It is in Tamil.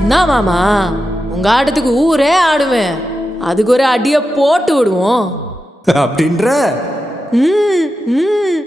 என்ன மாமா, உங்க ஆட்டத்துக்கு ஊரே ஆடுவேன். அதுக்கு ஒரு அடியை போட்டு விடுவோம் அப்படின்ற ம் ம்